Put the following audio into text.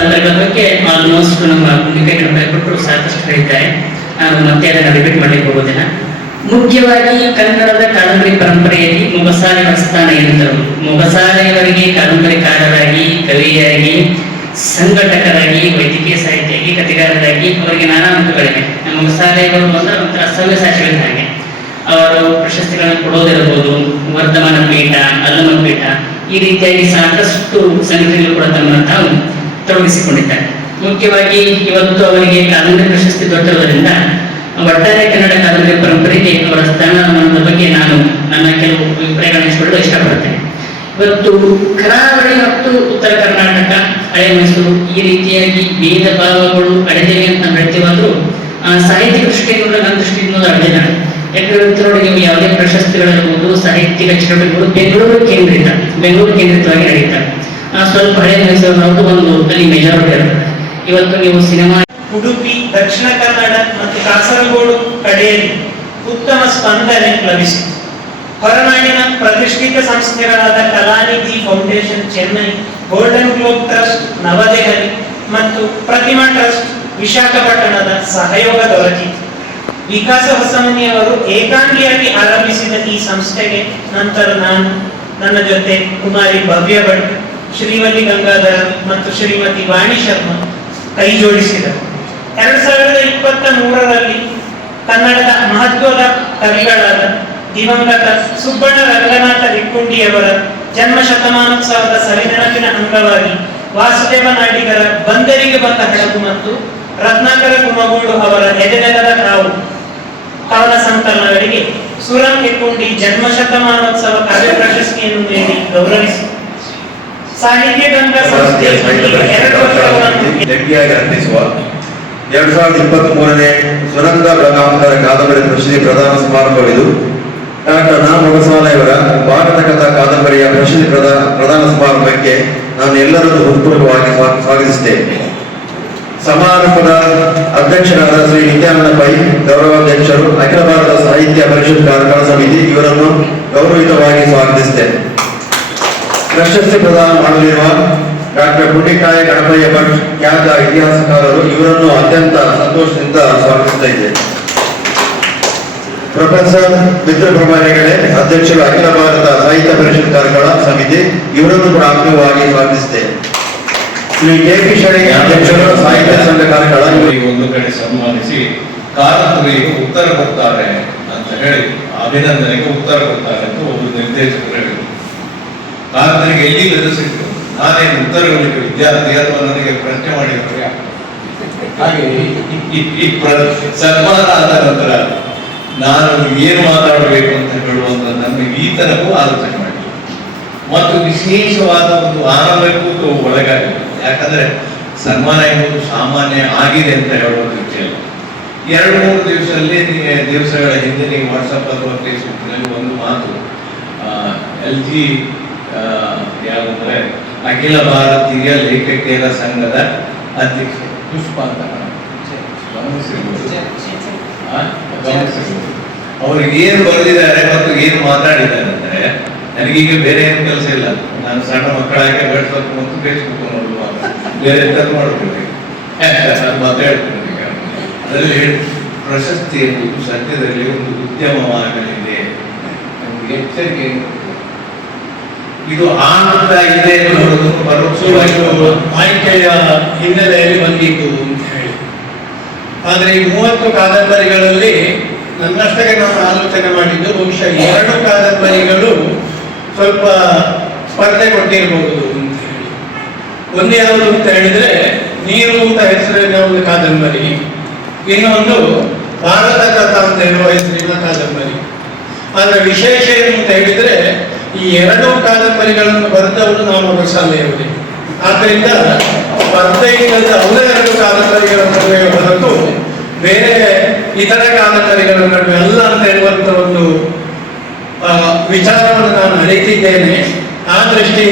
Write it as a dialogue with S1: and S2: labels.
S1: ಅದರ ಬಗ್ಗೆ ಆಲ್ಮೋಸ್ಟ್ ನಮ್ಮ ಮುಂದಿನ ಕೊಟ್ಟರು ಸಾಕಷ್ಟು ಹೇಳಿದ್ದಾರೆ ಮತ್ತೆ ಅದನ್ನು ರಿಪೀಟ್ ಮಾಡಲಿಕ್ಕೆ ಹೋಗೋದಿಲ್ಲ. ಮುಖ್ಯವಾಗಿ ಕನ್ನಡದ ಕಾದಂಬರಿ ಪರಂಪರೆಯಲ್ಲಿ ಮೊಗಸಾಲೆಯವರ ಸ್ಥಾನ ಎಂದರು. ಮೊಗಸಾಲೆಯವರಿಗೆ ಕಾದಂಬರಿಕಾರರಾಗಿ, ಕವಿಯಾಗಿ, ಸಂಘಟಕರಾಗಿ, ವೈದ್ಯಕೀಯ ಸಾಹಿತ್ಯಾಗಿ, ಕಥೆಗಾರರಾಗಿ ಅವರಿಗೆ ನಾನಾ ಅಂಕಗಳಿವೆ ಮೊಗಸಾಲೆಯವರು ನಂತರ ಒಂಥರ ಸಾಕ್ಷಿಗಳ ಹಾಗೆ. ಅವರು ಪ್ರಶಸ್ತಿಗಳನ್ನು ಕೊಡೋದಿರಬಹುದು, ವರ್ಧಮಾನ ಪೀಠ ಅಲ್ಲಮ ಪೀಠ, ಈ ರೀತಿಯಾಗಿ ಸಾಕಷ್ಟು ಸಂಘಟನೆಗಳು ಕೂಡ ತಮ್ಮನ್ನು ತೊಡಗಿಸಿಕೊಂಡಿದ್ದಾರೆ ಮುಖ್ಯವಾಗಿ ಇವತ್ತು ಅವರಿಗೆ ಕಾದಂಬರಿ ಪ್ರಶಸ್ತಿ ದೊಡ್ಡವರಿಂದ ಒಟ್ಟಾರೆ ಕನ್ನಡ ಕಾದಂಬರಿ ಪರಂಪರೆಗೆ ಅವರ ಸ್ಥಾನಮಾನದ ಬಗ್ಗೆ ನಾನು ನನ್ನ ಕೆಲವು ಅಭಿಪ್ರಾಯಗಳನ್ನು ಹಂಚಿಕೊಳ್ಳಲು ಇಷ್ಟಪಡುತ್ತೇನೆ. ಇವತ್ತು ಕರಾವಳಿ ಮತ್ತು ಉತ್ತರ ಕರ್ನಾಟಕ ಹಳೆ ಮೈಸೂರು ಈ ರೀತಿಯಾಗಿ ಭೇದ ಭಾವಗಳು ಅಡೆದಿವೆ ಅಂತ ನಾವು ಹೇಳ್ತೀವಾದ್ರೂ ಆ, ಸಾಹಿತ್ಯಿಕ ದೃಷ್ಟಿಯಿಂದ ನನ್ನ ದೃಷ್ಟಿಯಿಂದ ಅಡೆದಿಲ್ಲ ಯಾಕಂದ್ರೆ ನೀವು ಯಾವುದೇ ಪ್ರಶಸ್ತಿಗಳಿರ್ಬೋದು ಸಾಹಿತ್ಯಿಕ ಚಟುವಟಿಕೆಗಳು ಬೆಂಗಳೂರು ಕೇಂದ್ರಿತ ಬೆಂಗಳೂರು ಕೇಂದ್ರಿತವಾಗಿ ನಡೀತವೆ ಆ, ಸ್ವಲ್ಪ ಹಳೆ ಮೈಸೂರಿನವ್ರದ್ದು ಒಂದು ಅಲ್ಲಿ ಇವತ್ತು ನೀವು ಸಿನಿಮಾ
S2: ಉಡುಪಿ, ದಕ್ಷಿಣ ಕನ್ನಡ ಮತ್ತು ಕಾಸರಗೋಡು ಕಡೆಯಲ್ಲಿ ಉತ್ತಮ ಸ್ಪಂದನೆ ಲಭಿಸಿತು. ಹೊರನಾಡಿನ ಪ್ರತಿಷ್ಠಿತ ಸಂಸ್ಥೆಗಳಾದ Kalanidhi foundation, Chennai golden globe trust, Navadehali ಮತ್ತು ಪ್ರತಿಮಾ ಟ್ರಸ್ಟ್, ವಿಶಾಖಪಟ್ಟಣದ ಸಹಯೋಗ ದೊರಕಿತು. ವಿಕಾಸ ಹೊಸಮನಿಯವರು ಏಕಾಂಗಿಯಾಗಿ ಆರಂಭಿಸಿದ ಈ ಸಂಸ್ಥೆಗೆ ನಂತರ ನಾನು ನನ್ನ ಜೊತೆ ಕುಮಾರಿ ಭವ್ಯ ಭಟ್ ಶ್ರೀವಲ್ಲಿ ಗಂಗಾಧರ ಮತ್ತು ಶ್ರೀಮತಿ ವಾಣಿ ಶರ್ಮ ಕೈ ಜೋಡಿಸಿದರು. ಎರಡ್ ಸಾವಿರದ ಇಪ್ಪತ್ತ ಮೂರರಲ್ಲಿ ಕನ್ನಡದ ಮಹತ್ವದ ಕವಿಗಳಾದ ದಿವಂಗತ ಸುಬ್ಬಣ್ಣ ರಂಗನಾಥ ರಿಕ್ಕುಂಡಿಯವರ ಜನ್ಮ ಶತಮಾನೋತ್ಸವದ ಸವಿನೆನಪಿನ ಅಂಗವಾಗಿ ವಾಸುದೇವ ನಾಡಿಗರ ಬಂದರಿಗೆ ಬಂದ ಹಡಗು ಮತ್ತು ರತ್ನಾಕರ ಕುಮಗೋಡು ಅವರ ಎದೆನೆಲದ ಕಾವು ಕವನ ಸಂಕಲನಗಳಿಗೆ ಸುರಂ ಹೆಕ್ಕುಂಡಿ ಜನ್ಮ ಶತಮಾನೋತ್ಸವ ಕಾವ್ಯ ಪ್ರಶಸ್ತಿಯನ್ನು ನೀಡಿ ಗೌರವಿಸಿ ಸಾಹಿತ್ಯ ಗಂಗಾ ಸಂಸ್ಥೆ
S3: ಜಂಟಿಯಾಗಿ ಅರ್ಪಿಸುವ ಎರಡ್ ಸಾವಿರದ ಇಪ್ಪತ್ತ್ ಮೂರನೇ ಸುನಂದ ಪ್ರಕಾಂತರ ಕಾದಂಬರಿ ಪ್ರಶಸ್ತಿ ಪ್ರದಾನ ಸಮಾರಂಭವಿದು. ಡಾಕ್ಟರ್ ನಾ ಮೊಗಸಾಲೆಯವರ ಭಾರತ ಕಥಾ ಕಾದಂಬರಿಯ ಪ್ರಶಸ್ತಿ ಪ್ರದಾನ ಪ್ರದಾನ ಸಮಾರಂಭಕ್ಕೆ ನಾನು ಎಲ್ಲರನ್ನು ಹೃತ್ಪೂರ್ವಕವಾಗಿ ಸ್ವಾ- ಸ್ವಾಗತಿಸುತ್ತೇನೆ. ಸಮಾರಂಭದ ಅಧ್ಯಕ್ಷರಾದ ಶ್ರೀ ನಿತ್ಯಾನಂದ ಪೈ ಗೌರವಾಧ್ಯಕ್ಷರು ಅಖಿಲ ಭಾರತ ಸಾಹಿತ್ಯ ಪರಿಷತ್ ಕಾರ್ಯಕ್ರಮ ಸಮಿತಿ ಇವರನ್ನು ಗೌರವಿತವಾಗಿ ಸ್ವಾಗತಿಸುತ್ತೇನೆ. ಪ್ರಶಸ್ತಿ ಪ್ರದಾನ ಮಾಡಲಿರುವ ಡಾಕ್ಟರ್ ಪುಂಡಿಕಾಯ ಗಣಪಯ್ಯ ಭಟ್, ಖ್ಯಾತ ಇತಿಹಾಸಕಾರರು, ಇವರನ್ನು ಅತ್ಯಂತ ಸಂತೋಷದಿಂದ ಸ್ವಾಗತಿಸ್ತಾ ಪ್ರೊಫೆಸರ್ ಮಿತ್ರ ಪ್ರಮಾಣಿಗಳೇ ಅಧ್ಯಕ್ಷರು ಅಖಿಲ ಭಾರತ ಸಾಹಿತ್ಯ ಪರಿಷತ್ ಕಾರ್ಯಕ್ರಮ ಸಮಿತಿ, ಇವರನ್ನು ಕೂಡ ಆತ್ಮೀಯವಾಗಿ ಸ್ವಾಗತಿಸಿದೆ ಶ್ರೀ ಕೆ ಪಿ ಶೆಣಿ ಅಧ್ಯಕ್ಷರು ಸಾಹಿತ್ಯ ಸಂಘ
S4: ಇವರಿಗೆ ಒಂದು ಕಡೆ ಸನ್ಮಾನಿಸಿ ಕಾರಂತರಿಗೆ ಉತ್ತರ ಕೊಡ್ತಾರೆ ಅಂತ ಹೇಳಿ, ಅಭಿನಂದನೆಗೆ ಉತ್ತರ ಕೊಡ್ತಾರೆ ಅಂತ ಒಂದು ನಿರ್ದೇಶಕರು ಹೇಳಿದ್ರು. ಕಾರಂತರಿಗೆ ಎಲ್ಲಿ ಲಭಿಸಿತ್ತು ನಾನೇನು ಉತ್ತರ ಹೇಳಿದ್ದು ವಿದ್ಯಾರ್ಥಿ ಅಥವಾ ನನಗೆ ಪ್ರಶ್ನೆ ಮಾಡಿದ್ರು ಹಾಗೆ ಸನ್ಮಾನ ಆದ ನಂತರ ನಾನು ಏನು ಮಾತಾಡಬೇಕು ಅಂತ ಹೇಳುವಂತ ನನ್ನ ಈ ತನಕೂ ಆಲೋಚನೆ ಮಾಡಿ ಮತ್ತು ವಿಶೇಷವಾದ ಒಂದು ಆನಂದಕ್ಕೂ ಒಳಗಾಗಿದೆ ಯಾಕಂದ್ರೆ ಸನ್ಮಾನ ಎಂಬುದು ಸಾಮಾನ್ಯ ಆಗಿದೆ ಅಂತ ಹೇಳುವ ವಿಚಾರ ಎರಡು ಮೂರು ದಿವಸದಲ್ಲಿ ದಿವಸಗಳ ಹಿಂದೆ ನೀವು ವಾಟ್ಸಪ್ ಅಥವಾ ಫೇಸ್ಬುಕ್ನಲ್ಲಿ ಒಂದು ಮಾತು ಎಲ್ ಜಿ ಯಾವುದಂದ್ರೆ ಅಖಿಲ ಭಾರತೀಯ ಲೇಖಕಿಯರ ಸಂಘದ ಅಧ್ಯಕ್ಷ. ಪುಷ್ಪ ಅಂತ. ಅವ್ರಿಗೆ ಏನು ಬರೆದಿದ್ದಾರೆ ಮತ್ತು ಏನು ಮಾತಾಡಿದ್ದಾರೆ ಅಂದ್ರೆ ನನಗೀಗ ಬೇರೆ ಏನು ಕೆಲಸ ಇಲ್ಲ. ನಾನು ಸಣ್ಣ ಮಕ್ಕಳಾಗಿ ವಾಟ್ಸಪ್ ಮತ್ತು ಫೇಸ್ಬುಕ್ ನೋಡುವ ಬೇರೆ ಎಂತ ಮಾಡ್ತೀನಿ ಮಾತಾಡ್ತೀನಿ ಈಗ. ಅದರಲ್ಲಿ ಪ್ರಶಸ್ತಿ ಎಂಬುದು ಸದ್ಯದಲ್ಲಿ ಒಂದು ಉದ್ಯಮವಾಗಲಿದೆ. ಎಚ್ಚರಿಕೆ. ಇದು ಆನಂದ ಇದೆ ಪರೋಕ್ಷವಾಗಿ
S5: ಆಯ್ಕೆಯ ಹಿನ್ನೆಲೆಯಲ್ಲಿ ಬಂದಿತ್ತು ಅಂತ ಹೇಳಿ. ಆದರೆ ಈ ಮೂವತ್ತು ಕಾದಂಬರಿಗಳಲ್ಲಿ ನನ್ನಷ್ಟಕ್ಕೆ ನಾನು ಆಲೋಚನೆ ಮಾಡಿದ್ದು ಬಹುಶಃ ಎರಡು ಕಾದಂಬರಿಗಳು ಸ್ವಲ್ಪ ಸ್ಪರ್ಧೆ ಕೊಟ್ಟಿರಬಹುದು ಅಂತ ಹೇಳಿ. ಒಂದು ಯಾವುದು ಅಂತ ಹೇಳಿದ್ರೆ ನೀರು ಅಂತ ಹೆಸರಿನ ಒಂದು ಕಾದಂಬರಿ, ಇನ್ನೊಂದು ಭಾರತ ಕಥಾ ಅಂತ ಹೇಳುವ ಹೆಸರಿನ ಕಾದಂಬರಿ. ಆದ್ರೆ ವಿಶೇಷ ಎರಡೂ ಕಾದಂಬರಿಗಳನ್ನು ಬರೆದವರು ನಾವು ರಸಾಲೆಯವರೇ ಆದ್ರಿಂದ ಇಲ್ಲದೆ ಅವರ ಎರಡು ಕಾದಂಬರಿಗಳ ನಡುವೆ ಹೊರತು ಬೇರೆ ಇತರ ಕಾದಂಬರಿಗಳ ನಡುವೆ ಅಲ್ಲ ಅಂತ ಹೇಳುವಂತ ಒಂದು ವಿಚಾರವನ್ನು ನಾನು ಅರಿತಿದ್ದೇನೆ. ಆ ದೃಷ್ಟಿಯಿಂದ